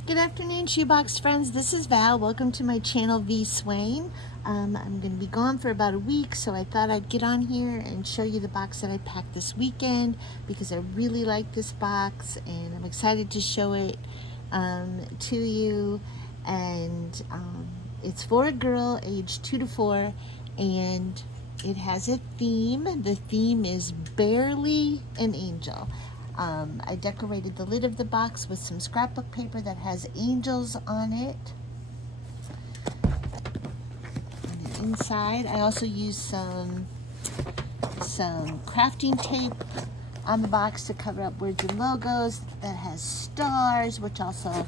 Good afternoon, shoebox friends. This is Val. Welcome to my channel, voswain. I'm going to be gone for about a week, so I thought I'd get on here and show you the box that I packed this weekend because I really like this box and I'm excited to show it to you. And it's for a girl aged 2 to 4, and it has a theme. The theme is Barely an Angel. I decorated the lid of the box with some scrapbook paper that has angels on it. On the inside, I also used some crafting tape on the box to cover up words and logos. That has stars, which also,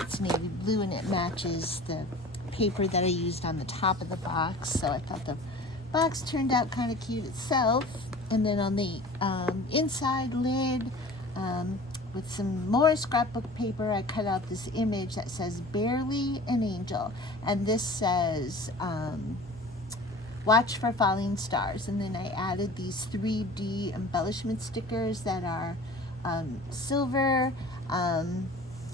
it's navy blue and it matches the paper that I used on the top of the box. So I thought the box turned out kind of cute itself. And then on the inside lid, with some more scrapbook paper, I cut out this image that says Barely an Angel. And this says, watch for falling stars. And then I added these 3D embellishment stickers that are silver,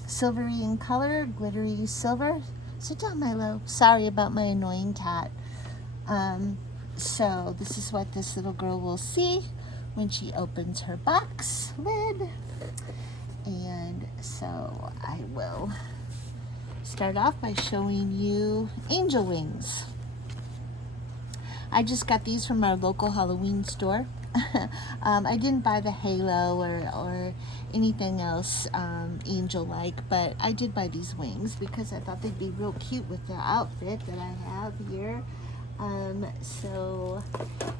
silvery in color, glittery silver. Sit down, Milo. Sorry about my annoying cat. So this is what this little girl will see when she opens her box lid. And so I will start off by showing you angel wings. I just got these from our local Halloween store. I didn't buy the halo or anything else angel-like, but I did buy these wings because I thought they'd be real cute with the outfit that I have here. So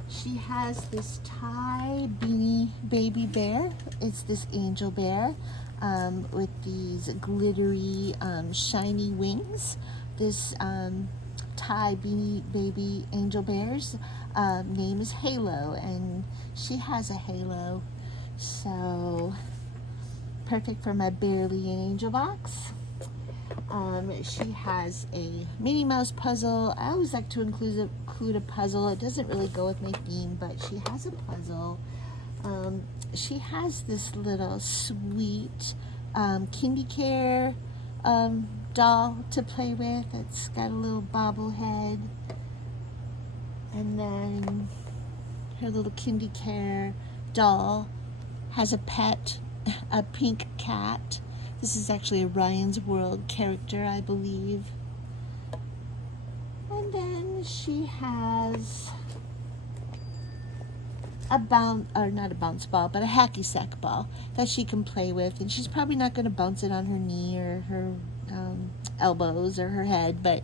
she has this tie beanie baby bear. It's this angel bear with these glittery shiny wings. This tie beanie baby angel bear's name is Halo, and she has a halo, so perfect for my Barely an Angel box. She has a Minnie Mouse puzzle. I always like to include a puzzle. It doesn't really go with my theme, but she has a puzzle. She has this little sweet Kindy Care doll to play with. It's got a little bobblehead. And then her little Kindy Care doll has a pet, a pink cat. This is actually a Ryan's World character, I believe. And then she has a not a bounce ball, but a hacky sack ball that she can play with. And she's probably not going to bounce it on her knee or her elbows or her head, but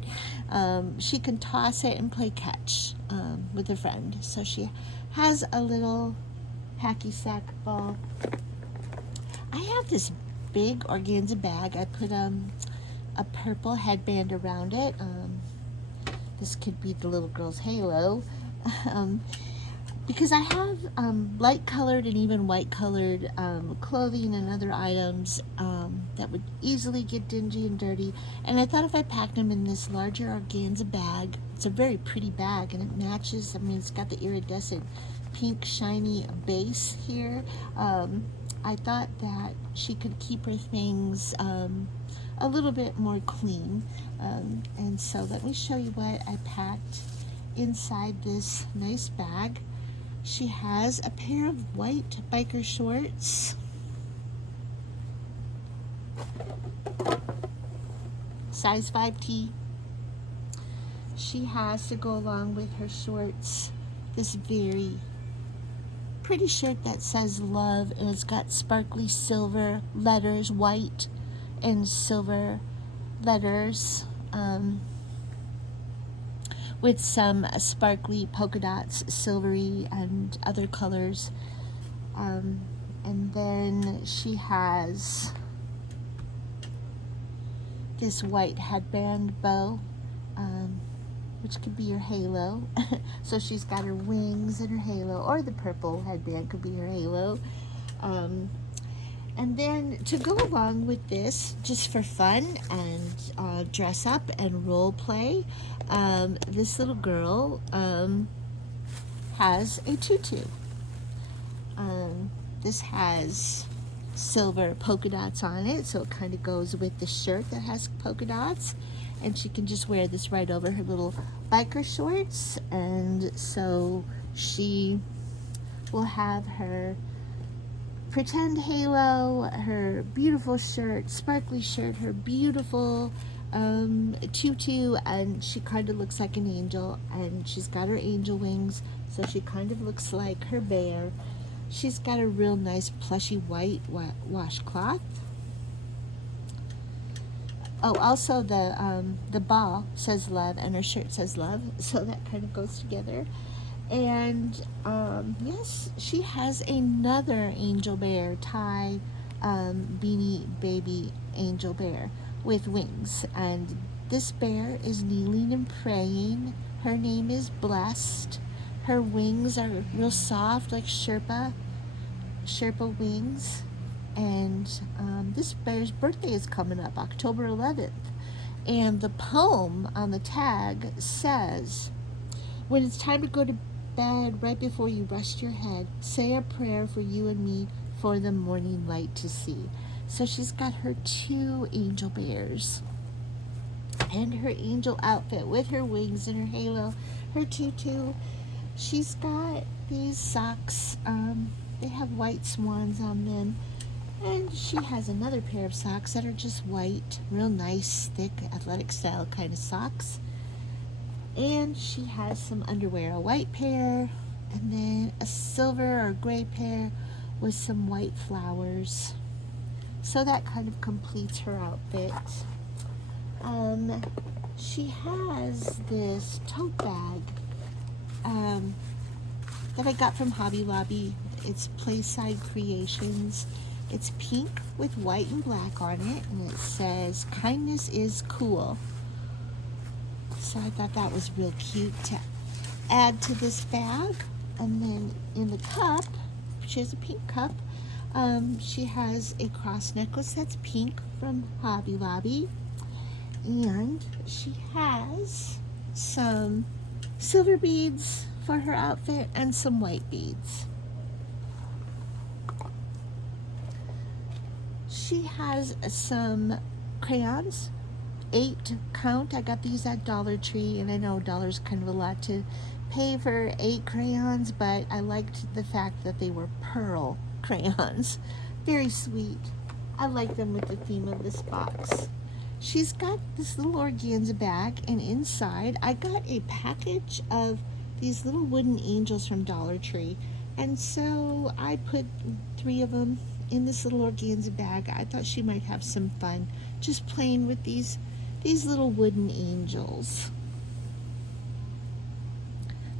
she can toss it and play catch with a friend. So she has a little hacky sack ball. I have this big organza bag. I put a purple headband around it. This could be the little girl's halo. Because I have light colored and even white colored clothing and other items that would easily get dingy and dirty. And I thought if I packed them in this larger organza bag, it's a very pretty bag and it matches. I mean, it's got the iridescent pink shiny base here. I thought that she could keep her things a little bit more clean. And so let me show you what I packed inside this nice bag. She has a pair of white biker shorts, size 5T. She has, to go along with her shorts, this very pretty shirt that says love, and it's got sparkly silver letters, white and silver letters, with some sparkly polka dots, silvery and other colors. And then she has this white headband bow, which could be her halo. So she's got her wings and her halo, or the purple headband could be her halo. And then to go along with this, just for fun and dress up and role play, this little girl has a tutu. This has silver polka dots on it, so it kind of goes with the shirt that has polka dots. And she can just wear this right over her little biker shorts, and so she will have her pretend halo, her beautiful shirt, sparkly shirt, her beautiful tutu, and she kind of looks like an angel, and she's got her angel wings, so she kind of looks like her bear. She's got a real nice plushy white washcloth. Oh, also the ball says love and her shirt says love, so that kind of goes together. And yes, she has another angel bear, Thai beanie baby angel bear with wings. And this bear is kneeling and praying. Her name is Blessed. Her wings are real soft, like Sherpa wings. And this bear's birthday is coming up, October 11th. And the poem on the tag says, when it's time to go to bed, right before you rest your head, say a prayer for you and me for the morning light to see. So she's got her 2 angel bears and her angel outfit with her wings and her halo, her tutu. She's got these socks. They have white swans on them. And she has another pair of socks that are just white, real nice, thick, athletic style kind of socks. And she has some underwear, a white pair, and then a silver or gray pair with some white flowers. So that kind of completes her outfit. She has this tote bag that I got from Hobby Lobby. It's Playside Creations. It's pink with white and black on it, and it says, kindness is cool. So I thought that was real cute to add to this bag. And then in the cup, she has a pink cup. She has a cross necklace that's pink from Hobby Lobby. And she has some silver beads for her outfit and some white beads. She has some crayons, 8 count. I got these at Dollar Tree, and I know $1's kind of a lot to pay for 8 crayons, but I liked the fact that they were pearl crayons. Very sweet. I like them with the theme of this box. She's got this little organza bag, and inside I got a package of these little wooden angels from Dollar Tree, and so I put 3 of them in this little organza bag. I thought she might have some fun just playing with these little wooden angels.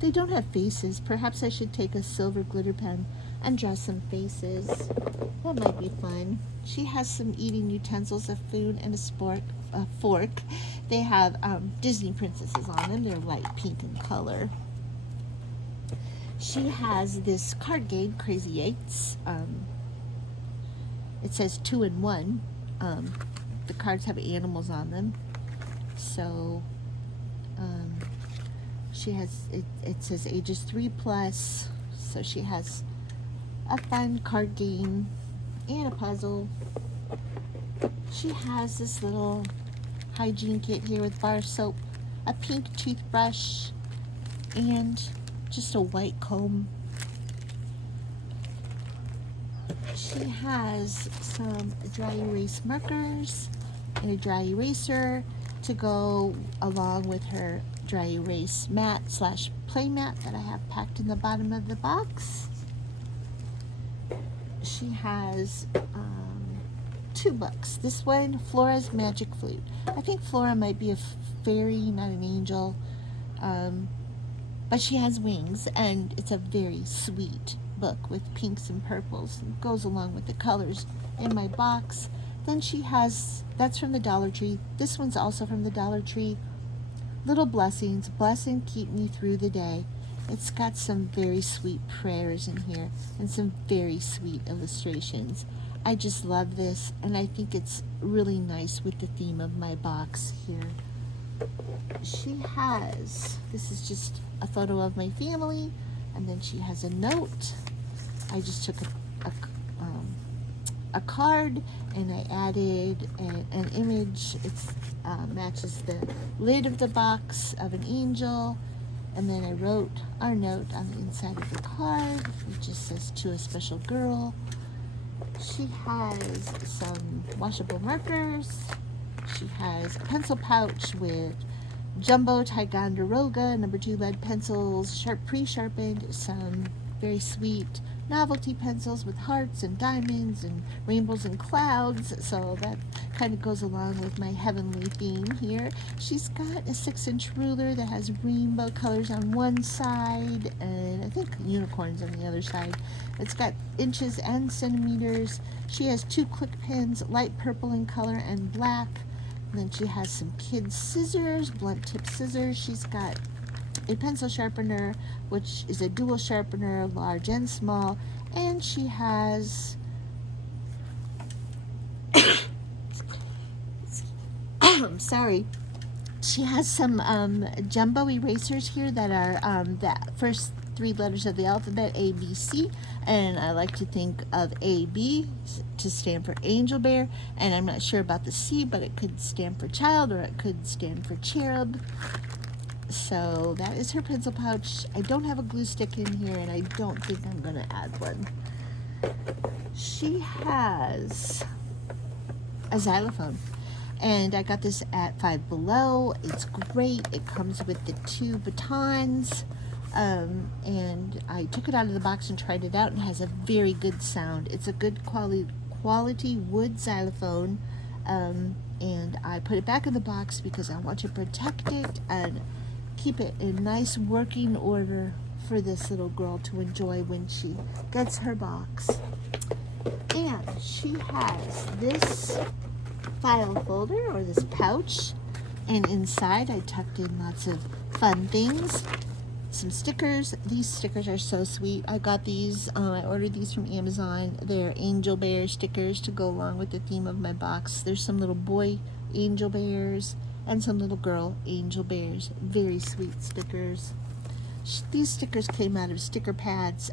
They don't have faces. Perhaps I should take a silver glitter pen and draw some faces. That might be fun. She has some eating utensils, a spoon, and a fork. They have Disney princesses on them. They're light pink in color. She has this card game, Crazy Eights. It says 2 in 1. The cards have animals on them. So she has, it says ages 3+. So she has a fun card game and a puzzle. She has this little hygiene kit here with bar soap, a pink toothbrush, and just a white comb. She has some dry erase markers and a dry eraser to go along with her dry erase mat / play mat that I have packed in the bottom of the box. She has 2 books. This one, Flora's Magic Flute. I think Flora might be a fairy, not an angel, but she has wings, and it's a very sweet book with pinks and purples. It goes along with the colors in my box. Then she has, that's from the Dollar Tree. This one's also from the Dollar Tree. Little Blessings, bless and keep me through the day. It's got some very sweet prayers in here and some very sweet illustrations. I just love this, and I think it's really nice with the theme of my box here. She has, this is just a photo of my family, and then she has a note. I just took a a card, and I added an image. It matches the lid of the box of an angel, and then I wrote our note on the inside of the card. It just says, "To a special girl." She has some washable markers. She has a pencil pouch with jumbo Ticonderoga #2 lead pencils, pre-sharpened, some very sweet novelty pencils with hearts and diamonds and rainbows and clouds, so that kind of goes along with my heavenly theme here. She's got a 6-inch ruler that has rainbow colors on one side and I think unicorns on the other side. It's got inches and centimeters. She has 2 click pins, light purple in color and black. And then she has some kids scissors, blunt tip scissors. She's got a pencil sharpener, which is a dual sharpener, large and small, and she has sorry, she has some jumbo erasers here that are the first 3 letters of the alphabet, A, B, C, and I like to think of A, B to stand for angel bear, and I'm not sure about the C, but it could stand for child or it could stand for cherub. So that is her pencil pouch. I don't have a glue stick in here, and I don't think I'm going to add one. She has a xylophone, and I got this at Five Below. It's great. It comes with the 2 batons, and I took it out of the box and tried it out, and it has a very good sound. It's a good quality wood xylophone, and I put it back in the box because I want to protect it and keep it in nice working order for this little girl to enjoy when she gets her box. And she has this file folder, or this pouch, and inside I tucked in lots of fun things. Some stickers. These stickers are so sweet. I got these, I ordered these from Amazon. They're angel bear stickers to go along with the theme of my box. There's some little boy angel bears and some little girl angel bears. Very sweet stickers. These stickers came out of sticker pads,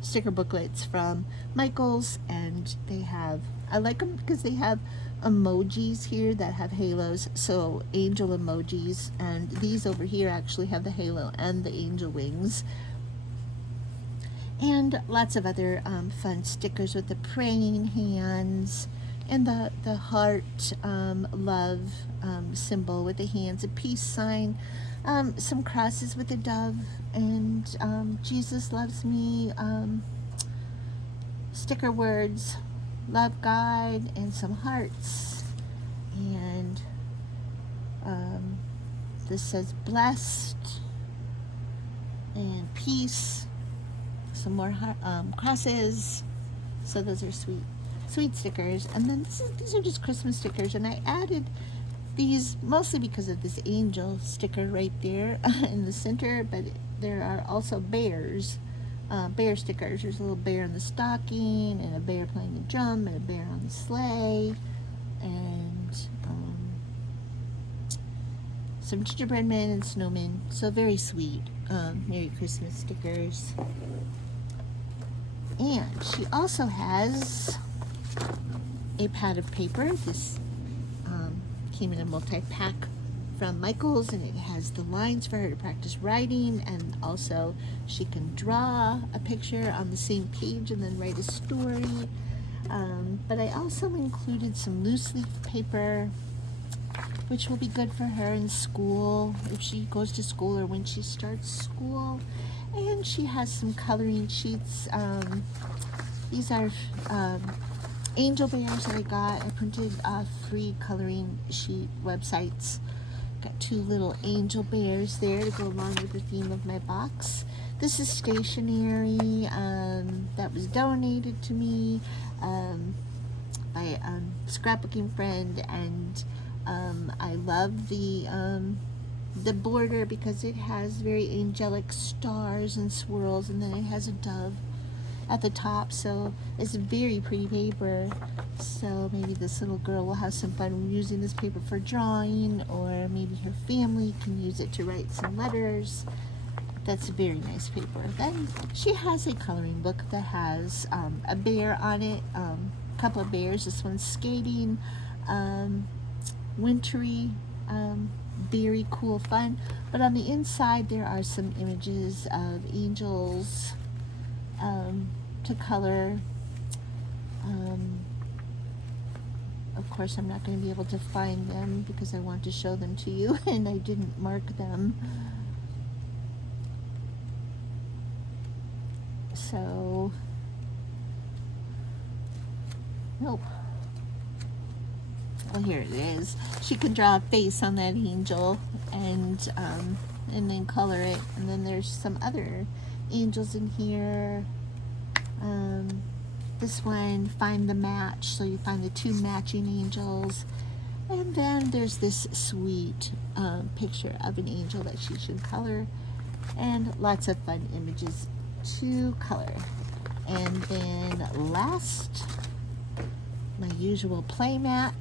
sticker booklets from Michael's, and they have, I like them because they have emojis here that have halos, so angel emojis, and these over here actually have the halo and the angel wings, and lots of other fun stickers with the praying hands and the heart love symbol with the hands, a peace sign, some crosses with a dove, and Jesus loves me, sticker words, love God, and some hearts, and this says blessed and peace, some more crosses. So those are sweet stickers. And then these are just Christmas stickers, and I added these mostly because of this angel sticker right there in the center, but there are also bears, bear stickers. There's a little bear in the stocking, and a bear playing the drum, and a bear on the sleigh, and some gingerbread men and snowmen. So very sweet. Merry Christmas stickers. And she also has a pad of paper. This came in a multi-pack from Michael's, and it has the lines for her to practice writing, and also she can draw a picture on the same page and then write a story. But I also included some loose leaf paper, which will be good for her in school, if she goes to school or when she starts school. And she has some coloring sheets. These are angel bears that I got. I printed off free coloring sheet websites. Got 2 little angel bears there to go along with the theme of my box. This is stationery that was donated to me by a scrapbooking friend, and I love the border because it has very angelic stars and swirls, and then it has a dove at the top, so it's very pretty paper. So maybe this little girl will have some fun using this paper for drawing, or maybe her family can use it to write some letters. That's very nice paper. Then she has a coloring book that has a bear on it, couple of bears. This one's skating, wintry, very cool fun. But on the inside there are some images of angels to color. Of course I'm not going to be able to find them because I want to show them to you and I didn't mark them. So, nope. Well, here it is. She could draw a face on that angel and then color it. And then there's some other angels in here. This one, find the match. So you find the two matching angels. And then there's this sweet picture of an angel that she should color. And lots of fun images to color. And then last, my usual play mat.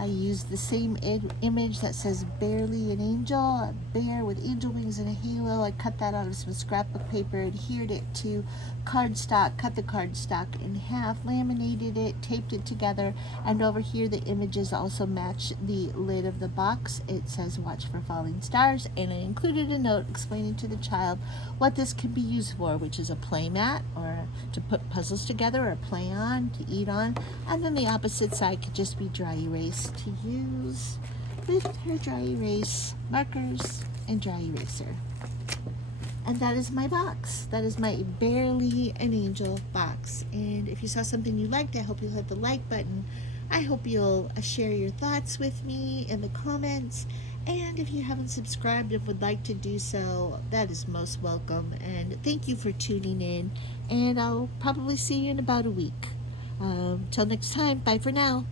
I used the same image that says barely an angel, a bear with angel wings and a halo. I cut that out of some scrapbook paper, adhered it to cardstock, cut the cardstock in half, laminated it, taped it together, and over here the images also match the lid of the box. It says watch for falling stars, and I included a note explaining to the child what this can be used for, which is a play mat or to put puzzles together or play on, to eat on, and then the opposite side could just be dry erase to use with her dry erase markers and dry eraser. And that is my box. That is my Barely an Angel box. And if you saw something you liked, I hope you'll hit the like button. I hope you'll share your thoughts with me in the comments. And if you haven't subscribed and would like to do so, that is most welcome. And thank you for tuning in. And I'll probably see you in about a week. Till next time, bye for now.